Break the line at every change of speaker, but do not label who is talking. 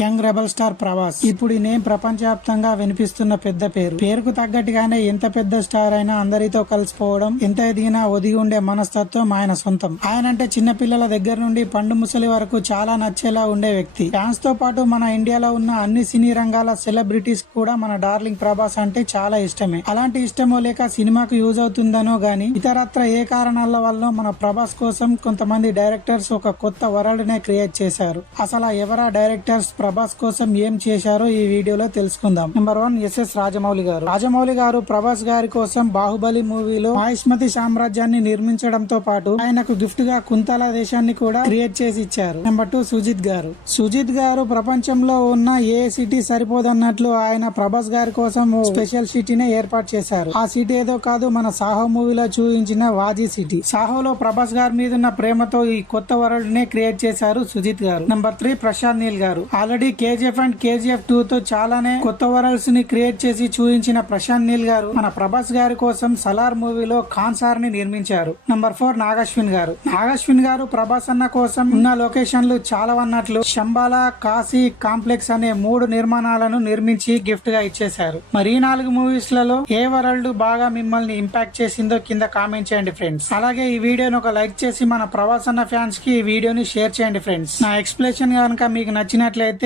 Young rebel star Prabhas. ఇప్పుడు ఈ name ప్రపంచవ్యాప్తంగా వినిపిస్తున్న పెద్ద పేరు. పేరుకు తగ్గట్టుగానే ఎంత పెద్ద స్టార్ అయినా అందరితో కలిసిపోవడం ఎంత ఎదిగినా ఒదిగి ఉండే మనస్తత్వం ఆయన సొంతం. ఆయన అంటే చిన్న పిల్లల దగ్గర నుండి పండు ముసలి వరకు చాలా నచ్చేలా ఉండే వ్యక్తి. ఫ్యాన్స్తో పాటు మన ఇండియాలో ఉన్న అన్ని సినీ రంగాల సెలబ్రిటీస్ కూడా మన డార్లింగ్ ప్రభాస్ అంటే చాలా ఇష్టమే. అలాంటి ఇష్టమో లేక సినిమాకు యూజ్ అవుతుందనో గానీ ఇతరత్ర ఏ కారణాల వల్ల మన ప్రభాస్ కోసం కొంతమంది డైరెక్టర్స్ ఒక కొత్త వరల్డ్ నే క్రియేట్ చేశారు. అసలు ఎవరా డైరెక్టర్స్ ప్రభాస్ కోసం ఏం చేశారో ఈ వీడియోలో తెలుసుకుందాం. నెంబర్ వన్ ఎస్ఎస్ రాజమౌళి గారు. రాజమౌళి గారు ప్రభాస్ గారి కోసం బాహుబలి మూవీలో మహిష్మతి సామ్రాజ్యాన్ని నిర్మించడంతో పాటు ఆయనకు గిఫ్ట్గా కుంతల దేశాన్ని కూడా క్రియేట్ చేసి ఇచ్చారు. నెంబర్ టూ సుజిత్ గారు. సుజిత్ గారు ప్రపంచంలో ఉన్న ఏ సిటీ సరిపోదన్నట్లు ఆయన ప్రభాస్ గారి కోసం ఓ స్పెషల్ సిటీనే ఏర్పాటు చేశారు. ఆ సిటీ ఏదో కాదు మన సాహో మూవీలో చూపించిన వాజీ సిటీ సాహోలో ప్రభాస్ గారి మీద ఉన్న ప్రేమతో ఈ కొత్త వరల్డ్ నే క్రియేట్ చేశారు సుజిత్ గారు. నెంబర్ త్రీ ప్రశాంత్ నీల్ గారు. Already KGF and KGF two తో చాలానే కొత్త వరల్డ్స్ని క్రియేట్ చేసి చూపించిన ప్రశాంత్ నీల్ గారు మన ప్రభాస్ గారి కోసం సలార్ మూవీలో కాన్సార్ని నిర్మించారు. నంబర్ ఫోర్ నాగశ్విన్ గారు. నాగశ్విన్ గారు ప్రభాస్ అన్న కోసం ఉన్న లొకేషన్లు చాలా అన్నట్లు శంబాలా కాశీ కాంప్లెక్స్ అనే మూడు నిర్మాణాలను నిర్మించి గిఫ్ట్గా ఇచ్చేశారు. మరి ఈ నాలుగు మూవీస్లలో ఏ వరల్డ్ బాగా మిమ్మల్ని ఇంపాక్ట్ చేసిందో కింద కామెంట్ చేయండి ఫ్రెండ్స్. అలాగే ఈ వీడియోని ఒక లైక్ చేసి మన ప్రభాస్ అన్న ఫ్యాన్స్కి ఈ వీడియోని షేర్ చేయండి ఫ్రెండ్స్. నా ఎక్స్ప్లెనేషన్ కనుక మీకు నచ్చినట్లయితే